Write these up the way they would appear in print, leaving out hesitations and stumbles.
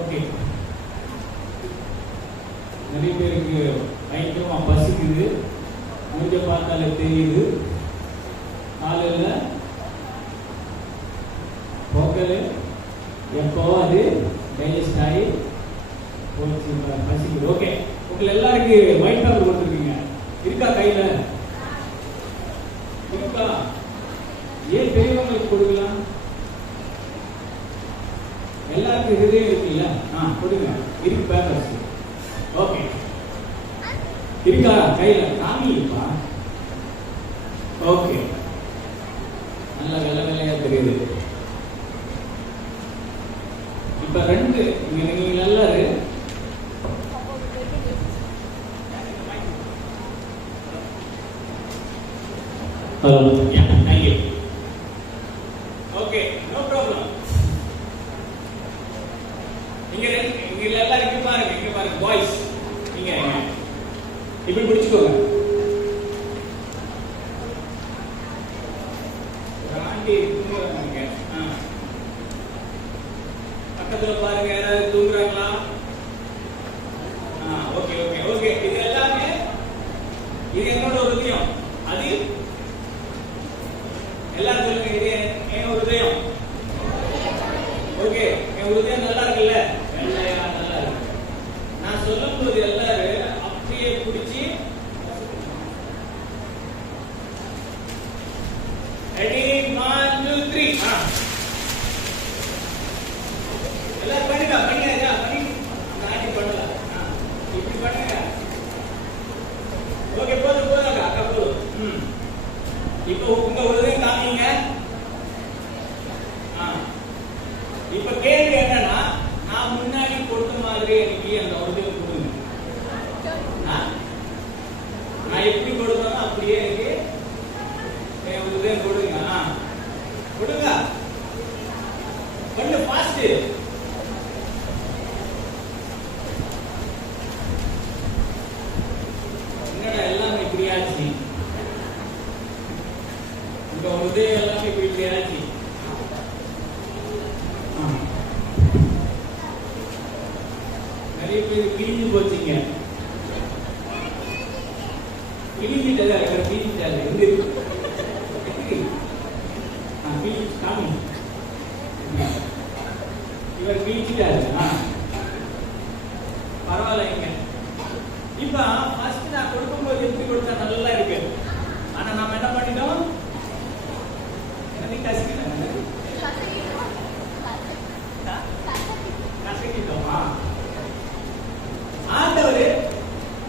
Okay, நிறைய பேருக்கு பயங்கரமா பசிக்குது, மூஞ்ச பார்த்தாலே தெரியுது. காலையில் பொங்கல் எப்போ அது டைஜஸ்ட் ஆகி பசிக்குது. ஓகே, உங்களை எல்லாருக்கும் ஒயிட் பேப்பர் கொடுத்துருக்கீங்க, இருக்கா கையில் இருக்கா? ஏன் பெரியவங்களுக்கு கொடுக்கலாம்? எல்லாருக்கும் ஹிருதயம் இருக்குல்ல, கொடுங்க, இருக்கு பேப்பர்ஸ். ஓகே, இருக்கா கையில? காமிப்பா. ஓகே, நல்ல வெள்ளை வெள்ளையா தெரியுது. இப்ப ரெண்டு நீங்க எல்லாரும் hello, thank you. Okay, no problem. இங்க எல்லாம் இங்க பாருங்க பாய்ஸ், நீங்க இப்படி பிடிச்சுக்கோங்க. ஆண்டி தூங்குறாங்க, பக்கத்துல பாருங்க, யாராவது தூங்குறாங்களா? Okay okay okay. இது எல்லாமே இது என்னோட உதயம். அது எல்லாரும் சொல்லுங்க, இது என் உதயம். ஓகே, என் உதயம் நல்லா இருக்குல்ல? வெள்ளையா நல்லா இருக்கு. நான் சொல்லும் போது எல்லாரும் அப்படியே பிடிச்சி ரெடி 1 2 3 எல்லாரும் பண்ணுங்க பண்ணி ஆட்டி பண்ணலாம். இப்படி பண்ணுங்க. ஓகே, போதும் அக்கா போதும். இப்போ உங்க உதயம் காமிங்க. இப்ப கேள்வி என்னன்னா, நான் முன்னாடி கொடுத்த மாதிரி எனக்கு அந்த உதயம் கொடுங்க. நான் எப்படி கொடுத்தோம் அப்படியே எனக்கு என் உதயம் கொடுங்க. கொடுங்க, கொஞ்சம் ஃபாஸ்ட். என்னடா எல்லாமே இப்படி ஆச்சு, உங்க உதயம் எல்லாமே இப்படி ஆச்சு. நிறைய பேர் கிழிஞ்சு போச்சுங்க. கிழிஞ்சிட்டதா இவர் கிழிஞ்சிட்டாரு. எங்க இருக்கு காமி, இவர் கிழிஞ்சிட்டாரு. பரவாயில்லைங்க. இப்ப ஃபர்ஸ்ட் நான் கொடுக்கும்போது எப்படி கொடுத்தா நல்லா இருக்கு. ஆனா நாம என்ன பண்ணிட்டோம்? கசக்கிட்டோமா? ஆண்டவர்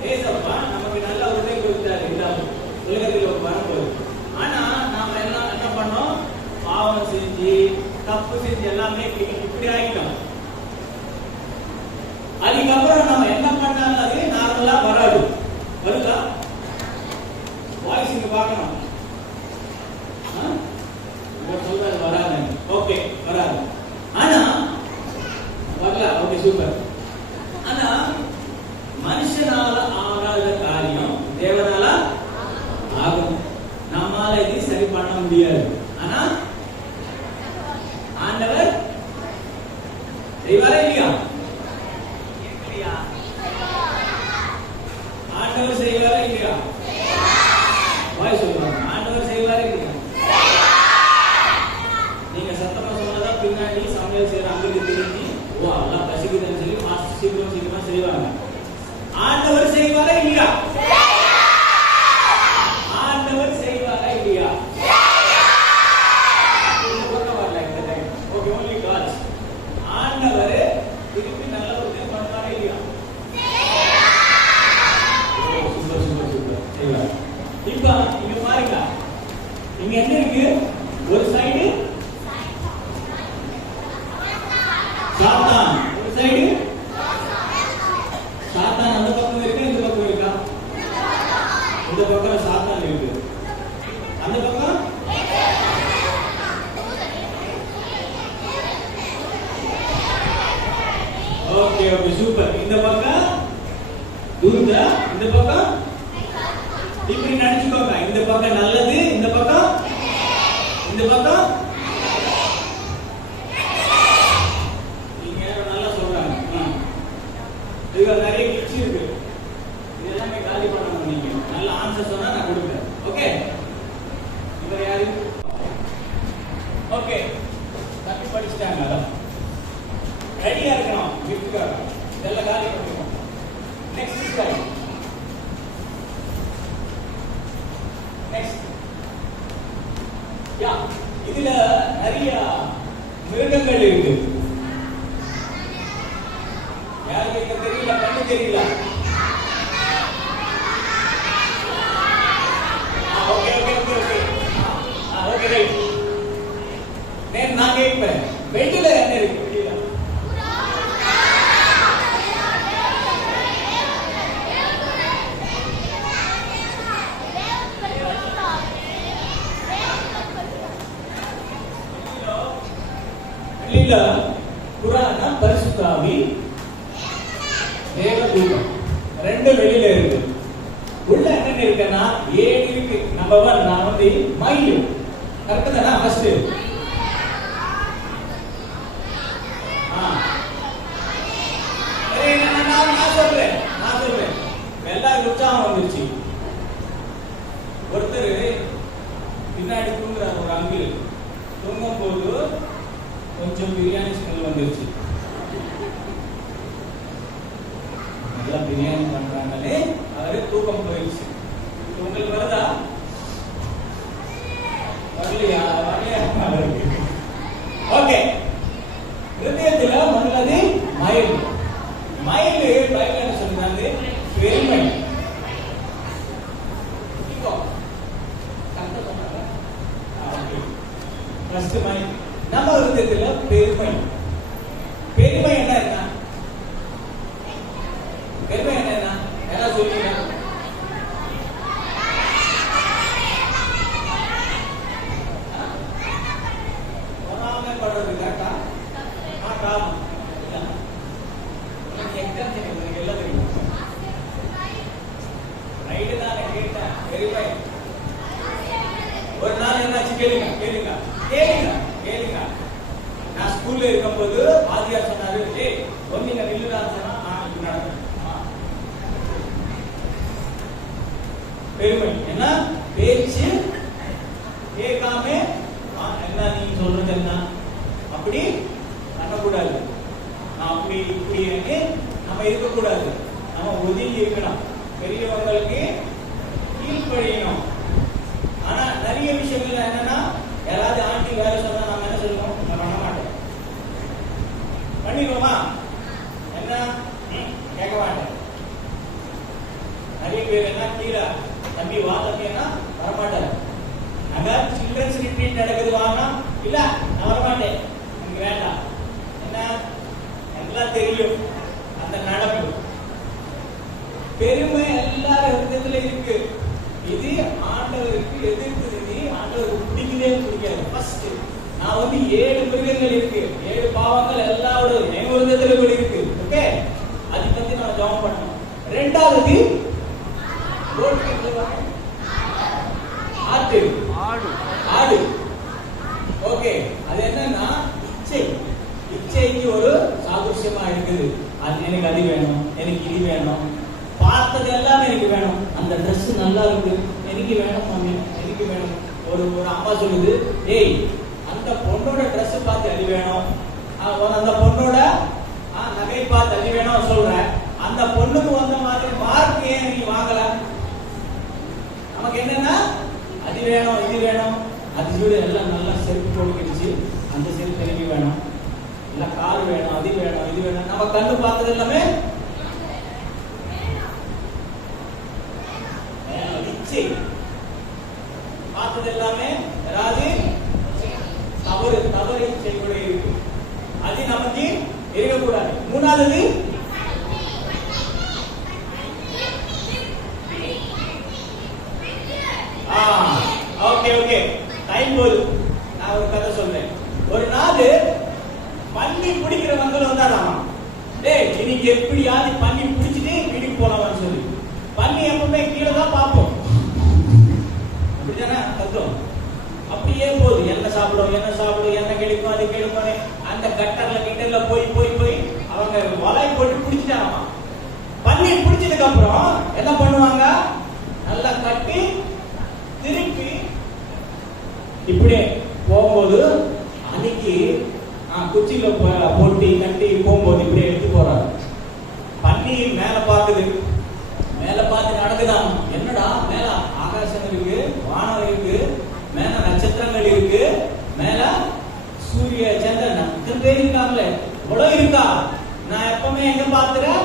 ஏசப்பா நமக்கு நல்ல உதவி கொடுத்தாரு இந்த உலகத்தில் வரும்போது. ஆனா நாம எல்லாம் என்ன பண்ணோம்? பாவம் செஞ்சு தப்பு செஞ்சு எல்லாமே இப்படி ஆகிட்டோம். அதுக்கப்புறம் நம்ம என்ன பண்ணாலும் அது நார்மலா வராது. வருதா? வாய்ஸ் இங்க பார்க்கணும். சொல்றது வராது. ஓகே, வராது. ஆனா வரல. Okay, super. ஆனா மனுஷனால ஆகாத காரியம் தேவனால ஆகும். நம்மால இது சரி பண்ண முடியாது. ஆனா ஆண்டவர் செய்வாரா இல்லையா? ஆண்டவர் செய்வாரா இல்லையா? வாய் சொல்லுவாங்க, ஆண்டவர் செய்வாரா இல்லையா? நீங்க சத்தமா சொன்னதா பின்னாடி சமையல் செய்யற அங்கிட்டு திரும்பி எல்லாம் பசிக்குதுன்னு சொல்லி சீக்கிரமா செய்வாங்க. ஆண்டவர் செய்வாரா இல்லையா? ஆண்டவர் செய்வாரா இல்லையா? Okay, only God. ஆண்டவர் திருப்பி நல்ல ஒரு பண்ணுவாரா இல்லையா? சூப்பர் செய்வார். இப்ப இங்க பாருங்க, இங்க என்ன இருக்கு? ஒரு சைடு சாத்தான், ஒரு சைடு சாத்தான். அந்த பக்கம் இருக்கு, இந்த பக்கம் இருக்கா? இந்த பக்கம் சாத்தான் இருக்கு, அந்த பக்கம் ஓகே ஓகே சூப்பர். இந்த பக்கம் தூதா, இந்த பக்கம் இப்படி நினைச்சுக்கோங்க. இந்த பக்கம் நல்லது, இந்த பக்கம் வச்சுட்டாங்க. அதான் ரெடியா இருக்கணும் கிஃப்ட்டுக்காக. இதெல்லாம் காலி பண்ணிக்கணும். Next slide. நெக்ஸ்ட். யா, இதுல நிறைய மிருகங்கள் இருக்கு. யாருக்கு தெரியல? கண்ணு தெரியல? Okay okay okay okay. Okay right. நான் கேட்பேன், வெளியில என்ன இருக்கு? வெளியில வெளியில புராண பரிசுத்தாவி தேவதூதம் ரெண்டு வெளியில இருக்கு. உள்ள என்ன இருக்குன்னா 7 இருக்கு. நம்பர் 1 நான் வந்து மயில். கரெக்ட் தானா? ஃபர்ஸ்ட் நான் சொல்றேன் எல்லாரும் உற்சாகம் வந்துருச்சு. ஒருத்தர் பின்னாடி தூங்குற ஒரு அங்கிள் தூங்கும் போது கொஞ்சம் பிரியாணி ஸ்மெல் வந்துருச்சு. நல்லா பிரியாணி பண்றாங்கன்னு அவரு தூக்கம் போயிடுச்சு. உங்களுக்கு வருதா? வரலையா? ஓகே. ஹிருதயத்துல மன்னது மயில். மயில் பைபிள் என்ன சொல்றாங்க? பெருமை. ஃபர்ஸ்ட் மயில். நம்ம ஹிருதயத்துல பெருமை. பெருமை என்ன? பெருமை என்ன? யாரா சொல்லுங்க. பொறாமை படுறது கேட்டா காரணம் எல்லாம் தெரியும். ரைட்டு தான் கேட்டேன். பெருமை. ஒரு நாள் என்னாச்சு கேளுங்க கேளுங்க கேளுங்க கேளுங்க. நான் ஸ்கூல்ல இருக்கும்போது ஆதியார் சொன்னாரு, நீங்க நில்லுதான் சொன்னா நான் இப்படி நடந்தேன். பெருமை என்ன? பேச்சு கேட்காம என்ன நீங்க சொல்றது என்ன அப்படி பண்ணக்கூடாது. அப்படி இப்படி நம்ம இருக்கக்கூடாது. நம்ம ஒதுங்கி இருக்கணும். பெரியவங்களுக்கு கீழ்ப்படியணும். ஆனா நிறைய விஷயங்கள் என்னன்னா, யாராவது ஆண்டி வேலை சொன்னா நம்ம என்ன சொல்லுவோம்? நம்ம பண்ண மாட்டோம். பண்ணிடுவோமா? என்ன கேட்க மாட்டேன். நிறைய பேர் என்ன கீழே தம்பி வா தம்பினா வரமாட்டாரு. அங்க சில்ட்ரன்ஸ் ரிட்ரீட் நடக்குது வாங்க, இல்ல நான் வரமாட்டேன், எனக்கு வேண்டாம். என்ன எல்லாம் தெரியும் அந்த நடப்பு. பெருமை எல்லாரும் இடத்துல இருக்கு. இது ஆண்டவருக்கு எதிர்த்து, ஆண்டவருக்கு பிடிக்கவே பிடிக்காது. ஃபர்ஸ்ட் நான் வந்து 7 மிருகங்கள் இருக்கு, 7 பாவங்கள் எல்லாரோட என் விருதத்துல கூட இருக்கு. ஓகே, அதை பத்தி நம்ம ஜெபம் பண்ணணும். ரெண்டாவது ஆடு. ஓகே, அது என்னன்னா இச்சைக்கு ஒரு சாதுரியமா இருக்குது. அது எனக்கு அது வேணும், எனக்கு இது வேணும், பார்த்தது எல்லாமே எனக்கு வேணும். அந்த ட்ரெஸ் நல்லா இருக்கு, எனக்கு வேணும் மாமி, எனக்கு வேணும். ஒரு அம்மா சொல்லுது, ஏய் அந்த பொண்ணோட ட்ரெஸ் பார்த்து அது வேணும், அந்த பொண்ணோட நகை பார்த்து அது வேணும் சொல்ற. அந்த பொண்ணுக்கு வந்த மாதிரி மார்க் ஏன் நீ வாங்கல? நமக்கு என்னன்னா அது வேணும், இது வேணும். அது கூட எல்லாம் நல்லா செருப்பு போட்டுக்கிடுச்சு, அந்த செருப்பு எனக்கு வேணும். இல்ல கார் வேணும், அது வேணும், இது வேணும். நம்ம கண்ணு பார்த்தது எல்லாமே பார்த்தது எல்லாமே ஏதாவது தவறு செய்யக்கூடிய இருக்கு. அது நமக்கு இருக்கக்கூடாது. மூணாவது ஓகே ஓகே டைம் போது. நான் ஒரு கதை சொல்றேன். ஒரு நாள் பன்னி பிடிக்கிறவங்க வந்தாராமா. டேய் இன்னைக்கு எப்படியாவது பன்னி பிடிச்சிட்டு வீட்டுக்கு போலாமான்னு சொல்லி. பன்னி எப்பவுமே கீழே தான் பார்ப்போம், அப்படித்தானே அர்த்தம். அப்படியே போகுது, என்ன சாப்பிடும் என்ன கிடைக்கும் அது கிடைக்கும். அந்த கட்டர்ல போய் அவங்க வலை போட்டு பிடிச்சிட்டாராமா. பன்னி பிடிச்சதுக்கு அப்புறம் என்ன பண்ணுவாங்க? நல்லா கட்டி திருப்பி இப்படியே போகும்போது அன்னைக்கு குச்சியில போட்டி கட்டி போகும்போது இப்படி எடுத்து போறாரு. பன்னி மேல பாக்குது, மேல பார்த்து நடக்குதாம். என்னடா மேல ஆகாசம் இருக்கு, வானம் இருக்கு, மேல நட்சத்திரங்கள் இருக்கு, மேல சூரிய சந்திரன் இத்தனை பேர் இருக்காங்களே, இவ்வளவு இருக்கா? நான் எப்பவுமே எங்க பாத்துறேன்,